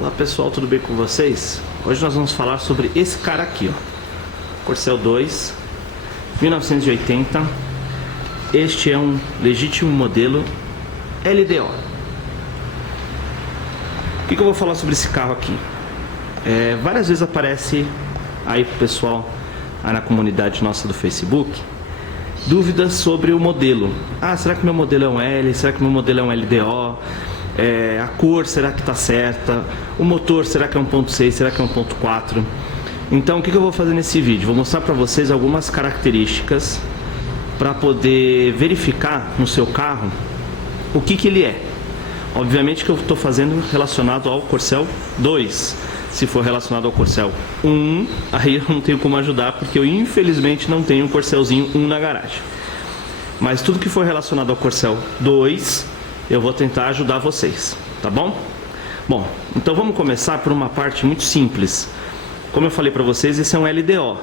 Olá pessoal, tudo bem com vocês? Hoje nós vamos falar sobre esse cara aqui, ó, Corsel 2, 1980. Este é um legítimo modelo LDO. O que eu vou falar sobre esse carro aqui? Várias vezes aparece aí pro pessoal aí na comunidade nossa do Facebook dúvidas sobre o modelo. Ah, será que meu modelo é um L? Será que meu modelo é um LDO? A cor, será que está certa? O motor, será que é 1.6? Será que é 1.4? Então, o que eu vou fazer nesse vídeo? Vou mostrar para vocês algumas características para poder verificar no seu carro o que ele é. Obviamente que eu estou fazendo relacionado ao Corsel 2. Se for relacionado ao Corsel 1, aí eu não tenho como ajudar, porque eu infelizmente não tenho um Corselzinho 1 na garagem. Mas tudo que for relacionado ao Corsel 2, eu vou tentar ajudar vocês, tá bom? Bom, então vamos começar por uma parte muito simples. Como eu falei para vocês, esse é um LDO.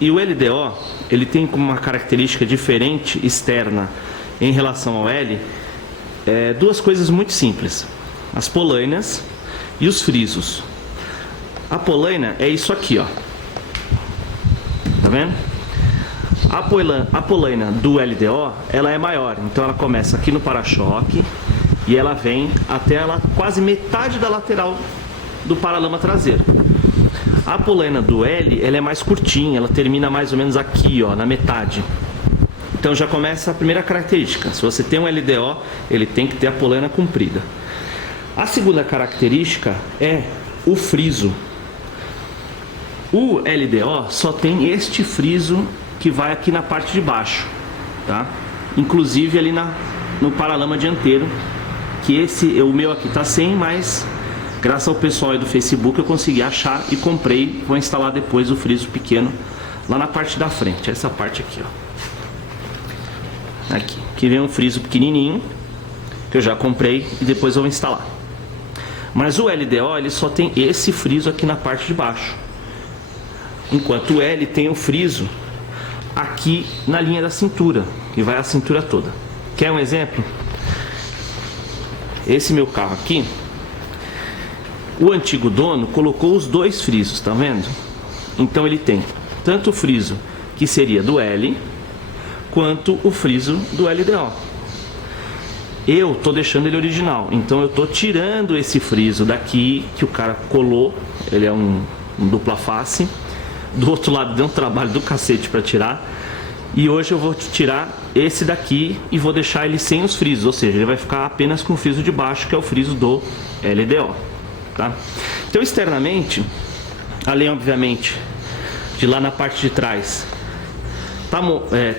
E o LDO, ele tem como uma característica diferente externa em relação ao L, duas coisas muito simples: as polainas e os frisos. A polaina é isso aqui, ó. Tá vendo? A polaina do LDO, ela é maior, então ela começa aqui no para-choque e ela vem até quase metade da lateral do paralama traseiro. A polaina do L, ela é mais curtinha, ela termina mais ou menos aqui, ó, na metade. Então já começa a primeira característica. Se você tem um LDO, ele tem que ter a polaina comprida. A segunda característica é o friso. O LDO só tem este friso que vai aqui na parte de baixo, tá? Inclusive ali no paralama dianteiro, que o meu aqui tá sem, mas graças ao pessoal aí do Facebook eu consegui achar e comprei. Vou instalar depois o friso pequeno lá na parte da frente, essa parte aqui, ó. Aqui vem um friso pequenininho que eu já comprei e depois eu vou instalar. Mas o LDO, ele só tem esse friso aqui na parte de baixo, enquanto o L tem o friso aqui na linha da cintura, que vai a cintura toda. Quer um exemplo? Esse meu carro aqui, o antigo dono colocou os dois frisos, tá vendo? Então ele tem tanto o friso que seria do L, quanto o friso do LDO. Eu tô deixando ele original, então eu tô tirando esse friso daqui que o cara colou. Ele é um dupla face. Do outro lado deu um trabalho do cacete para tirar. E hoje eu vou tirar esse daqui e vou deixar ele sem os frisos, ou seja, ele vai ficar apenas com o friso de baixo, que é o friso do LDO, tá? Então externamente, além obviamente de lá na parte de trás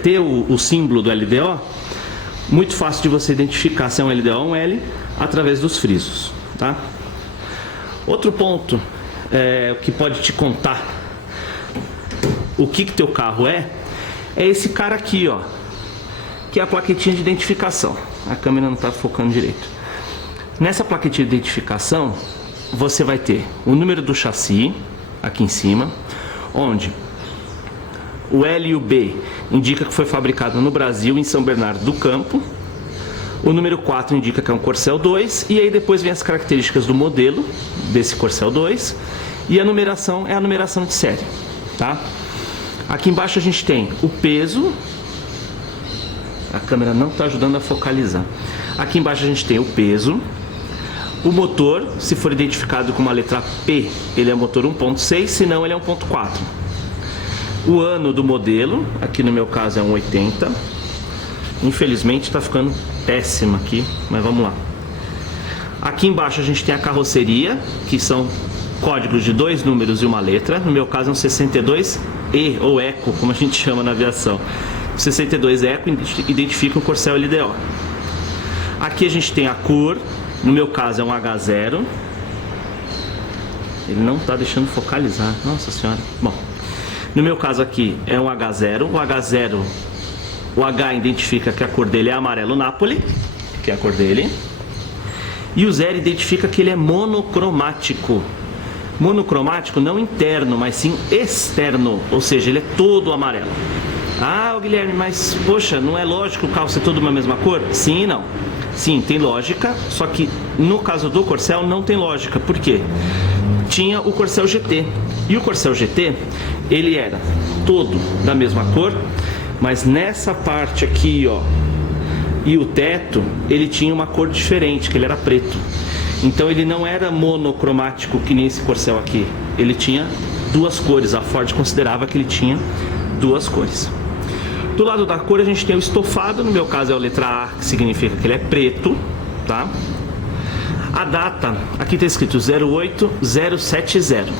ter o símbolo do LDO, muito fácil de você identificar se é um LDO ou um L através dos frisos, tá? Outro ponto que pode te contar o que teu carro é esse cara aqui, ó, que é a plaquetinha de identificação. A câmera não está focando direito. Nessa plaquetinha de identificação você vai ter o número do chassi aqui em cima, onde o L e o B indica que foi fabricado no Brasil, em São Bernardo do Campo. O número 4 indica que é um Corsel 2, e aí depois vem as características do modelo desse Corsel 2, e a numeração é a numeração de série, tá? Aqui embaixo a gente tem o peso. A câmera não está ajudando a focalizar. Aqui embaixo a gente tem o peso. O motor, se for identificado com uma letra P, ele é motor 1.6, se não ele é 1.4. O ano do modelo, aqui no meu caso é um 80. Infelizmente está ficando péssimo aqui, mas vamos lá. Aqui embaixo a gente tem a carroceria, que são códigos de 2 números e uma letra. No meu caso é um 62E, ou ECO, como a gente chama na aviação. O 62 ECO identifica o Corsel LDO. Aqui a gente tem a cor. No meu caso é um H0. Ele não está deixando focalizar, nossa senhora. Bom, no meu caso aqui é um H0. O H0, o H identifica que a cor dele é amarelo Napoli, que é a cor dele. E o 0 identifica que ele é monocromático. Monocromático não interno, mas sim externo, ou seja, ele é todo amarelo. Ah, Guilherme, mas poxa, não é lógico o carro ser todo uma mesma cor? Sim e não. sim, tem lógica, só que no caso do Corcel não tem lógica. Por quê? Tinha o Corcel GT, e o Corcel GT, ele era todo da mesma cor, mas nessa parte aqui, ó, e o teto, ele tinha uma cor diferente, que ele era preto. Então ele não era monocromático que nem esse Corcel aqui, ele tinha duas cores. A Ford considerava que ele tinha duas cores. Do lado da cor a gente tem o estofado, no meu caso é a letra A, que significa que ele é preto, tá? A data, aqui está escrito 08070.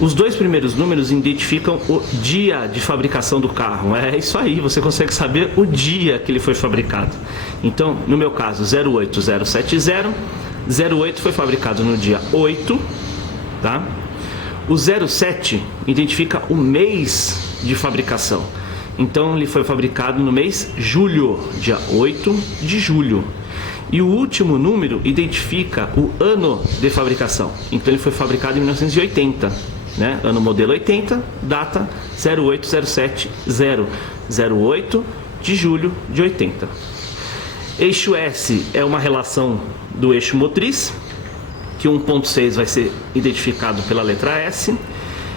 Os dois primeiros números identificam o dia de fabricação do carro. É isso aí, você consegue saber o dia que ele foi fabricado. Então, no meu caso, 08070, 08 foi fabricado no dia 8, tá? O 07 identifica o mês de fabricação. Então, ele foi fabricado no mês julho, dia 8 de julho. E o último número identifica o ano de fabricação. Então, ele foi fabricado em 1980. Né? Ano modelo 80, data 08070, 08 de julho de 80. Eixo S é uma relação do eixo motriz, que 1.6 vai ser identificado pela letra S,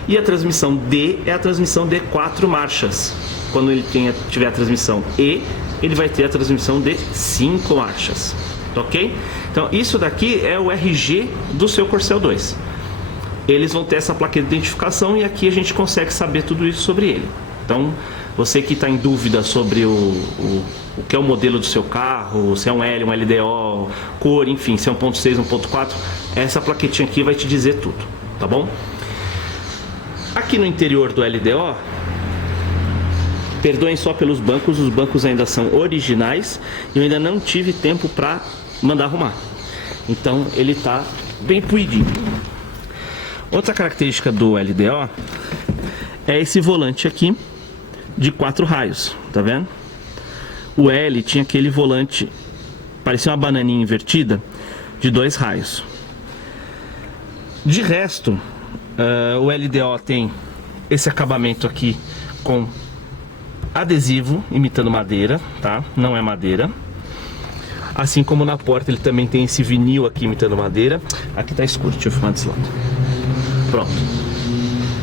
e a transmissão D é a transmissão de 4 marchas. Quando ele tiver a transmissão E, ele vai ter a transmissão de 5 marchas, ok? Então isso daqui é o RG do seu Corcel 2. Eles vão ter essa plaqueta de identificação e aqui a gente consegue saber tudo isso sobre ele. Então, você que está em dúvida sobre o que é o modelo do seu carro, se é um L, um LDO, cor, enfim, se é 1.6, 1.4, essa plaquetinha aqui vai te dizer tudo, tá bom? Aqui no interior do LDO, perdoem só pelos bancos, os bancos ainda são originais e eu ainda não tive tempo para mandar arrumar. Então, ele está bem puidinho. Outra característica do LDO é esse volante aqui de 4 raios, tá vendo? O L tinha aquele volante, parecia uma bananinha invertida, de 2 raios. De resto, o LDO tem esse acabamento aqui com adesivo imitando madeira, tá? Não é madeira. Assim como na porta ele também tem esse vinil aqui imitando madeira. Aqui tá escuro, deixa eu filmar desse lado. Pronto,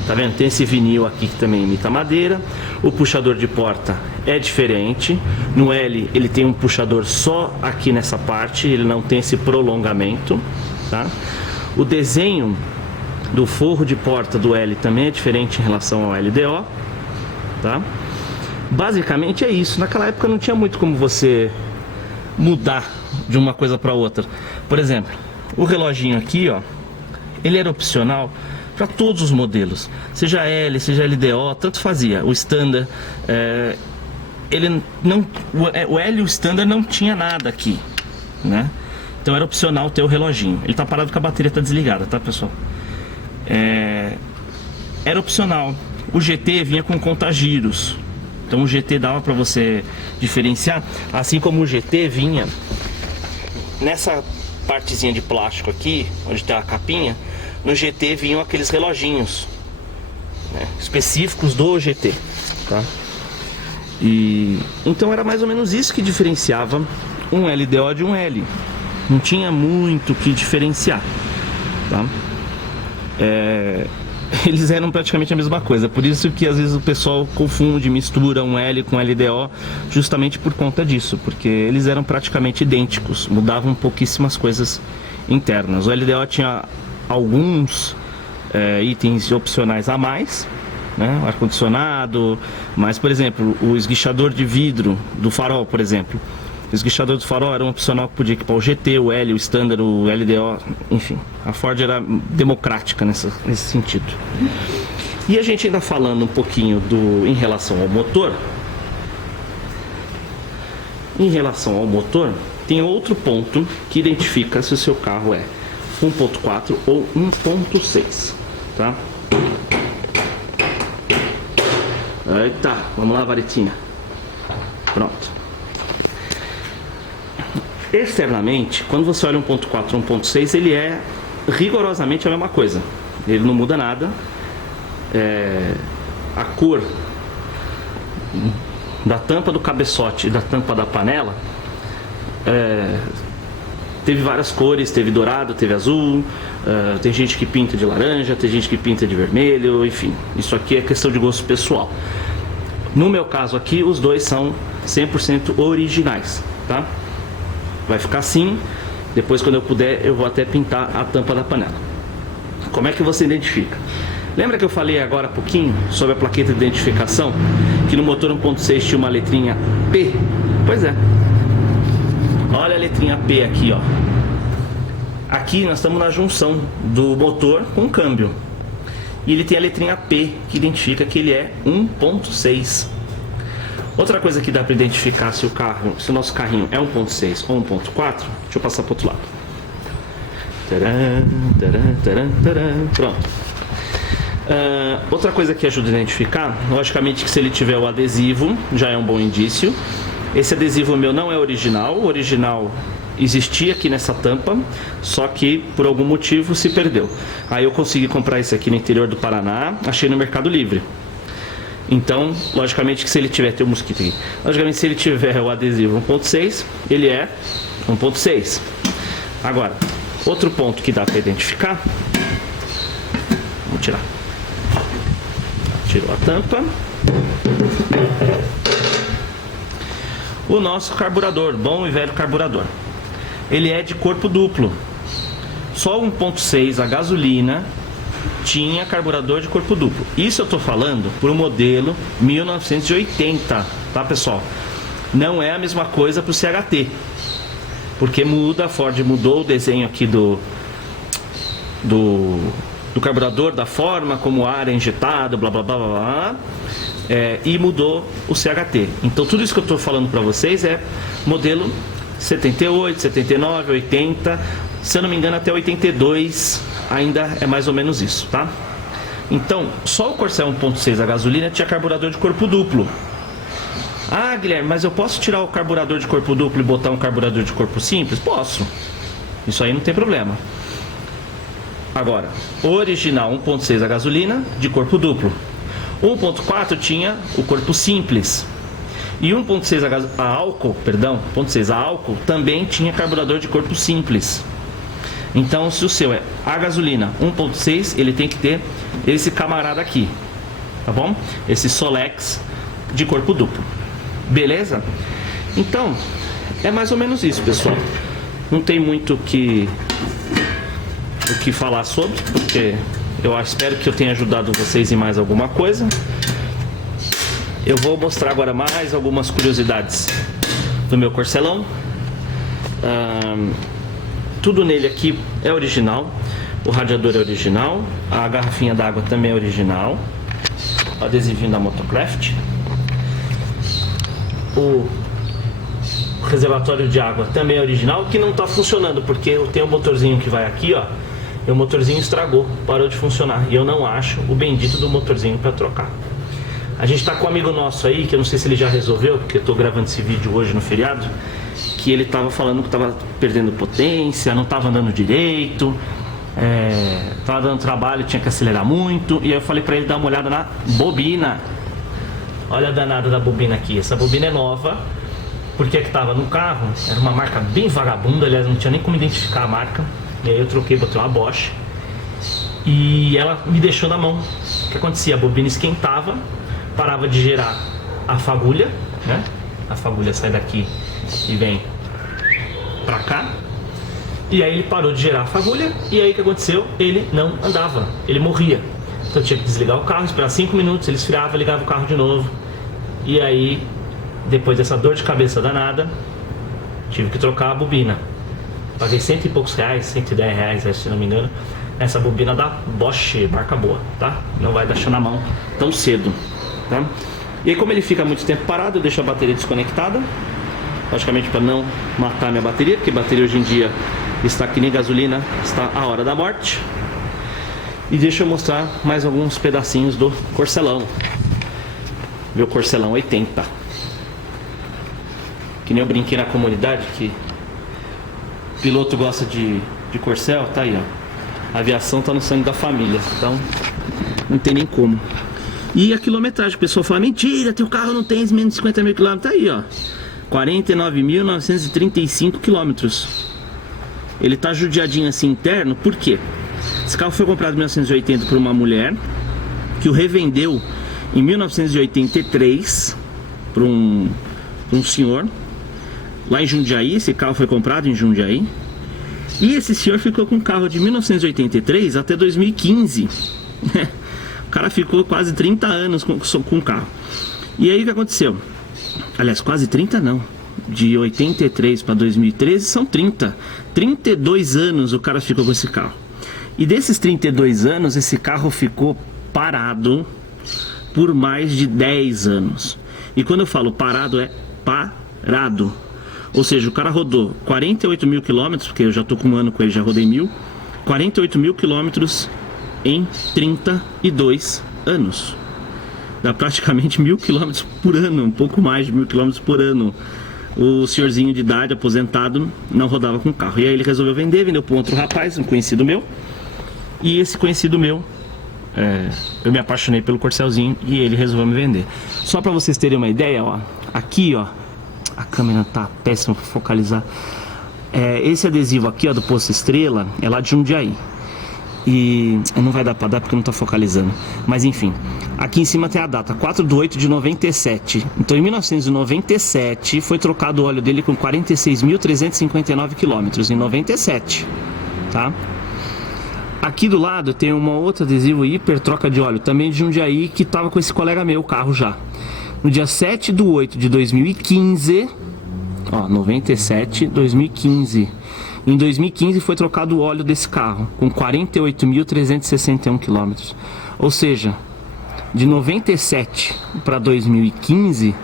tá vendo? Tem esse vinil aqui que também imita madeira. O puxador de porta é diferente. No L ele tem um puxador só aqui nessa parte, ele não tem esse prolongamento, tá? O desenho do forro de porta do L também é diferente em relação ao LDO, tá? Basicamente é isso. Naquela época não tinha muito como você mudar de uma coisa para outra. Por exemplo, o reloginho aqui, ó, ele era opcional para todos os modelos, seja L, seja LDO, tanto fazia. O Standard, ele não, o L e o Standard não tinha nada aqui, né? Então era opcional ter o reloginho. Ele tá parado com a bateria tá desligada, tá, pessoal? Era opcional. O GT vinha com contagiros, então o GT dava para você diferenciar, assim como o GT vinha nessa partezinha de plástico aqui, onde tem a capinha. No GT vinham aqueles reloginhos, né, específicos do GT, tá? E então era mais ou menos isso que diferenciava um LDO de um L. Não tinha muito o que diferenciar, tá? Eles eram praticamente a mesma coisa. Por isso que às vezes o pessoal confunde, mistura um L com LDO, justamente por conta disso, porque eles eram praticamente idênticos, mudavam pouquíssimas coisas internas. O LDO tinha alguns itens opcionais a mais, né? O ar-condicionado, mas, por exemplo, o esguichador de vidro do farol, por exemplo. O esguichador do farol era um opcional que podia equipar o GT, o L, o Standard, o LDO, enfim. A Ford era democrática nesse sentido. E a gente ainda falando um pouquinho em relação ao motor. Em relação ao motor, tem outro ponto que identifica se o seu carro é 1.4 ou 1.6, tá? Eita, vamos lá, varetinha. Pronto. Externamente, quando você olha 1.4 ou 1.6, ele é rigorosamente a mesma coisa. Ele não muda nada. A cor da tampa do cabeçote e da tampa da panela teve várias cores, teve dourado, teve azul, tem gente que pinta de laranja, tem gente que pinta de vermelho, enfim, isso aqui é questão de gosto pessoal. No meu caso aqui, os dois são 100% originais, tá? Vai ficar assim, depois quando eu puder eu vou até pintar a tampa da panela. Como é que você identifica? Lembra que eu falei agora há pouquinho sobre a plaqueta de identificação, que no motor 1.6 tinha uma letrinha P? Pois é. Olha a letrinha P aqui, ó. Aqui nós estamos na junção do motor com o câmbio. E ele tem a letrinha P, que identifica que ele é 1.6. Outra coisa que dá para identificar se o nosso carrinho é 1.6 ou 1.4, deixa eu passar para o outro lado. Tcharam, tcharam, tcharam, tcharam. Pronto. Outra coisa que ajuda a identificar, logicamente que se ele tiver o adesivo, já é um bom indício. Esse adesivo meu não é original, o original existia aqui nessa tampa, só que por algum motivo se perdeu. Aí eu consegui comprar esse aqui no interior do Paraná, achei no Mercado Livre. Então, logicamente que se ele tiver, tem um mosquito aqui, logicamente se ele tiver o adesivo 1.6, ele é 1.6. Agora, outro ponto que dá para identificar, vamos tirar. Tirou a tampa. O nosso carburador, bom e velho carburador, ele é de corpo duplo. Só 1.6 a gasolina tinha carburador de corpo duplo. Isso eu estou falando por um modelo 1980, tá, pessoal? Não é a mesma coisa para o CHT, porque muda, a Ford mudou o desenho aqui do carburador, da forma como o ar é injetado, blá blá blá blá, blá, e mudou o CHT. Então tudo isso que eu estou falando para vocês é modelo 78, 79, 80, se eu não me engano até 82 ainda é mais ou menos isso, tá? Então só o Corcel 1.6 a gasolina tinha carburador de corpo duplo. Ah, Guilherme, mas eu posso tirar o carburador de corpo duplo e botar um carburador de corpo simples? Posso, isso aí não tem problema. Agora, original 1.6 a gasolina de corpo duplo. 1.4 tinha o corpo simples. E 1.6 a álcool, perdão, 1.6 a álcool também tinha carburador de corpo simples. Então, se o seu é a gasolina 1.6, ele tem que ter esse camarada aqui, tá bom? Esse Solex de corpo duplo. Beleza? Então, é mais ou menos isso, pessoal. Não tem muito o que falar sobre, porque eu espero que eu tenha ajudado vocês em mais alguma coisa. Eu vou mostrar agora mais algumas curiosidades do meu Corcelão. Tudo nele aqui é original. O radiador é original, a garrafinha d'água também é original, o adesivinho da Motocraft, o reservatório de água também é original, que não está funcionando porque tem um motorzinho que vai aqui, ó. E o motorzinho estragou, parou de funcionar. E eu não acho o bendito do motorzinho para trocar. A gente tá com um amigo nosso aí, que eu não sei se ele já resolveu, porque eu tô gravando esse vídeo hoje no feriado, que ele tava falando que tava perdendo potência, não tava andando direito, tava dando trabalho, tinha que acelerar muito. E aí eu falei para ele dar uma olhada na bobina. Olha a danada da bobina aqui. Essa bobina é nova, porque a que tava no carro era uma marca bem vagabunda, aliás, não tinha nem como identificar a marca. E aí eu troquei, botei uma Bosch e ela me deixou na mão. O que acontecia? A bobina esquentava, parava de gerar a fagulha, né? A fagulha sai daqui e vem pra cá. E aí ele parou de gerar a fagulha. E aí o que aconteceu? Ele não andava, ele morria. Então eu tinha que desligar o carro, esperar 5 minutos, ele esfriava, ligava o carro de novo. E aí, depois dessa dor de cabeça danada, tive que trocar a bobina. Paguei R$100 e poucos, R$110, se não me engano, essa bobina da Bosch, marca boa, tá? Não vai deixar na mão tão cedo, tá? E aí, como ele fica muito tempo parado, eu deixo a bateria desconectada, logicamente para não matar minha bateria, porque a bateria hoje em dia está que nem gasolina, está a hora da morte. E deixa eu mostrar mais alguns pedacinhos do Corcelão, meu Corcelão 80. Que nem eu brinquei na comunidade que piloto gosta de Corcel, tá aí, ó. A aviação tá no sangue da família, então não tem nem como. E a quilometragem, o pessoal fala, mentira, teu carro não tem menos de 50 mil quilômetros, tá aí, ó. 49.935 quilômetros. Ele tá judiadinho assim interno, por quê? Esse carro foi comprado em 1980 por uma mulher que o revendeu em 1983 para um senhor lá em Jundiaí. Esse carro foi comprado em Jundiaí. E esse senhor ficou com o carro de 1983 até 2015. O cara ficou quase 30 anos com o carro. E aí o que aconteceu? Aliás, quase 30 não. De 83 para 2013 são 30. 32 anos o cara ficou com esse carro. E desses 32 anos, esse carro ficou parado por mais de 10 anos. E quando eu falo parado, é parado. Ou seja, o cara rodou 48 mil quilômetros, porque eu já tô com um ano com ele, já rodei 1000. 48 mil quilômetros em 32 anos. Dá praticamente 1000 quilômetros por ano, um pouco mais de 1000 quilômetros por ano. O senhorzinho de idade, aposentado, não rodava com carro. E aí ele resolveu vender, vendeu para um outro rapaz, um conhecido meu. E esse conhecido meu, eu me apaixonei pelo Corcelzinho e ele resolveu me vender. Só para vocês terem uma ideia, ó, aqui, ó, a câmera tá péssima para focalizar. Esse adesivo aqui, ó, do Posto Estrela, é lá de Jundiaí. E não vai dar para dar porque não tá focalizando. Mas enfim, aqui em cima tem a data 4/8/97. Então em 1997 foi trocado o óleo dele com 46.359 quilômetros. Em 97, tá? Aqui do lado tem uma outra adesivo hiper troca de óleo, também de Jundiaí, que tava com esse colega meu, o carro já. No dia 7/8/2015, ó, 97, 2015. Em 2015 foi trocado o óleo desse carro, com 48.361 quilômetros. Ou seja, de 97 para 2015,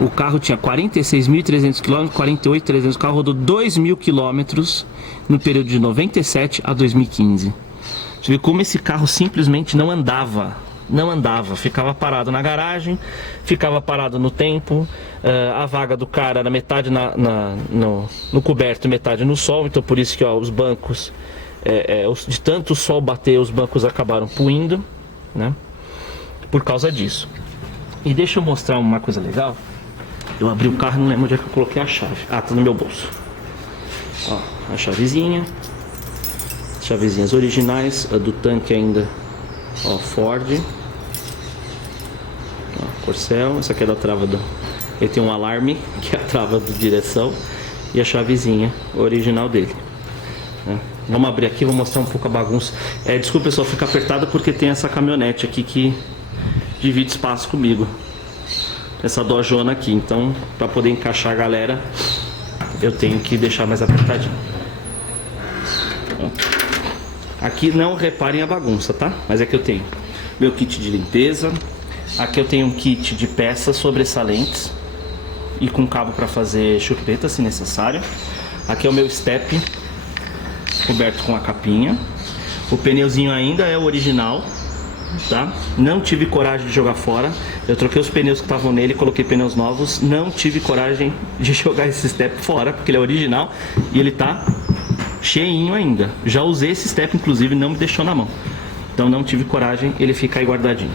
o carro tinha 46.300 quilômetros, 48.300, o carro rodou 2.000 quilômetros no período de 97 a 2015. Você vê como esse carro simplesmente não andava. Não andava, ficava parado na garagem, ficava parado no tempo. A vaga do cara era metade no coberto, metade no sol. Então por isso que, ó, os bancos, de tanto o sol bater, os bancos acabaram puindo, né? Por causa disso. E deixa eu mostrar uma coisa legal. Eu abri o carro, não lembro onde é que eu coloquei a chave. Ah, tá no meu bolso. Ó, a chavezinha. Chavezinhas originais, a do tanque ainda, ó, Ford. Ó, Corcel, essa aqui é da trava do... Ele tem um alarme, que é a trava de direção. E a chavezinha original dele, né? Vamos abrir aqui, vou mostrar um pouco a bagunça. Desculpa, pessoal, fica apertado porque tem essa caminhonete aqui que divide espaço comigo. Essa dojona aqui, então para poder encaixar a galera eu tenho que deixar mais apertadinho. Ó. Aqui não reparem a bagunça, tá? Mas é que eu tenho meu kit de limpeza. Aqui eu tenho um kit de peças sobressalentes e com cabo para fazer chupeta se necessário. Aqui é o meu step coberto com a capinha. O pneuzinho ainda é o original, tá? Não tive coragem de jogar fora. Eu troquei os pneus que estavam nele, coloquei pneus novos. Não tive coragem de jogar esse step fora porque ele é original e ele tá cheinho ainda. Já usei esse step, inclusive, não me deixou na mão. Então não tive coragem, ele fica aí guardadinho.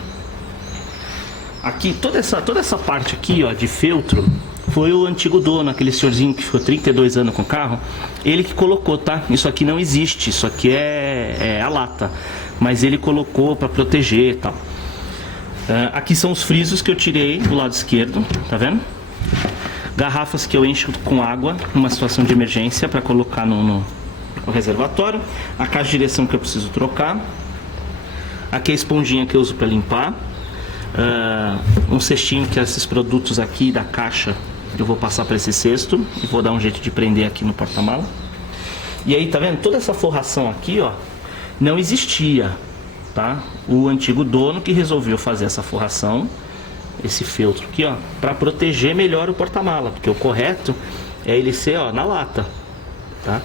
Aqui, toda essa parte aqui, ó, de feltro, foi o antigo dono, aquele senhorzinho que ficou 32 anos com o carro. Ele que colocou, tá? Isso aqui não existe, isso aqui é a lata. Mas ele colocou para proteger e tal. Aqui são os frisos que eu tirei do lado esquerdo, tá vendo? Garrafas que eu encho com água numa situação de emergência para colocar no reservatório. A caixa de direção que eu preciso trocar. Aqui a esponjinha que eu uso para limpar. Um cestinho que é esses produtos aqui da caixa eu vou passar para esse cesto e vou dar um jeito de prender aqui no porta-mala. E aí, tá vendo? Toda essa forração aqui, ó, não existia, tá? O antigo dono que resolveu fazer essa forração, esse feltro aqui, ó, para proteger melhor o porta-mala, porque o correto é ele ser, ó, na lata, tá?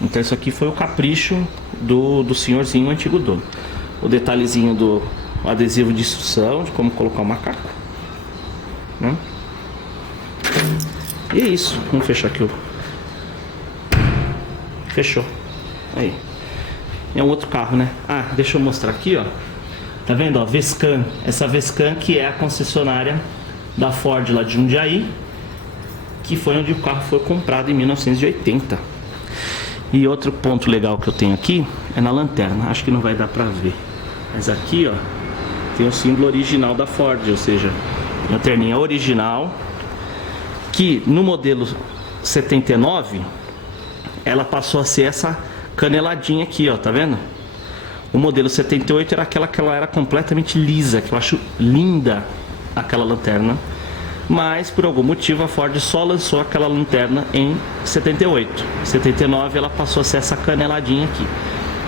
Então isso aqui foi o capricho do senhorzinho antigo dono. O detalhezinho do adesivo de instrução de como colocar o macaco, né? E é isso. Vamos fechar aqui o... Fechou. Aí. É um outro carro, né? Ah, deixa eu mostrar aqui, ó. Tá vendo, ó? Vescan. Essa Vescan que é a concessionária da Ford lá de Jundiaí. que foi onde o carro foi comprado em 1980. E outro ponto legal que eu tenho aqui é na lanterna. Acho que não vai dar pra ver, mas aqui, ó, tem o símbolo original da Ford, ou seja, lanterninha original, que no modelo 79 ela passou a ser essa caneladinha aqui, ó, tá vendo? O modelo 78 era aquela que ela era completamente lisa, que eu acho linda aquela lanterna, mas por algum motivo a Ford só lançou aquela lanterna em 78. 79 ela passou a ser essa caneladinha aqui.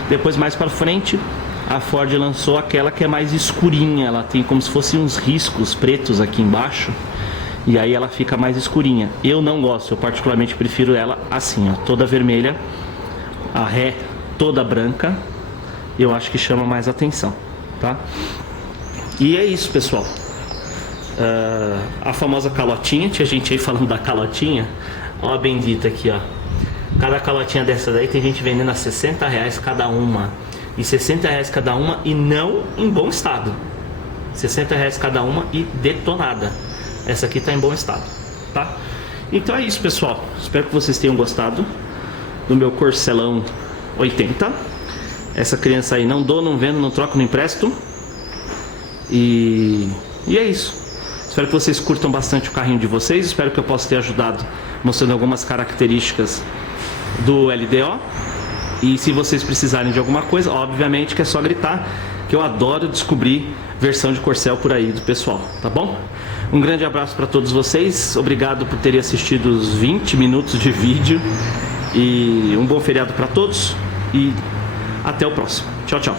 Depois, mais para frente, a Ford lançou aquela que é mais escurinha, ela tem como se fossem uns riscos pretos aqui embaixo, e aí ela fica mais escurinha. Eu não gosto, eu particularmente prefiro ela assim, ó, toda vermelha, a ré toda branca. Eu acho que chama mais atenção, tá? E é isso, pessoal. A famosa calotinha, tinha gente aí falando da calotinha. Ó a bendita aqui, ó. Cada calotinha dessa daí tem gente vendendo a R$60 cada uma. E R$60 cada uma e não em bom estado. R$60 cada uma e detonada. Essa aqui tá em bom estado, tá? Então é isso, pessoal. Espero que vocês tenham gostado do meu Corcelão 80. Essa criança aí não dou, não vendo, não troco, não empresto. E é isso. Espero que vocês curtam bastante o carrinho de vocês. Espero que eu possa ter ajudado mostrando algumas características do LDO. E se vocês precisarem de alguma coisa, obviamente que é só gritar, que eu adoro descobrir versão de Corcel por aí do pessoal, tá bom? Um grande abraço para todos vocês. Obrigado por terem assistido os 20 minutos de vídeo. E um bom feriado para todos. E até o próximo. Tchau, tchau.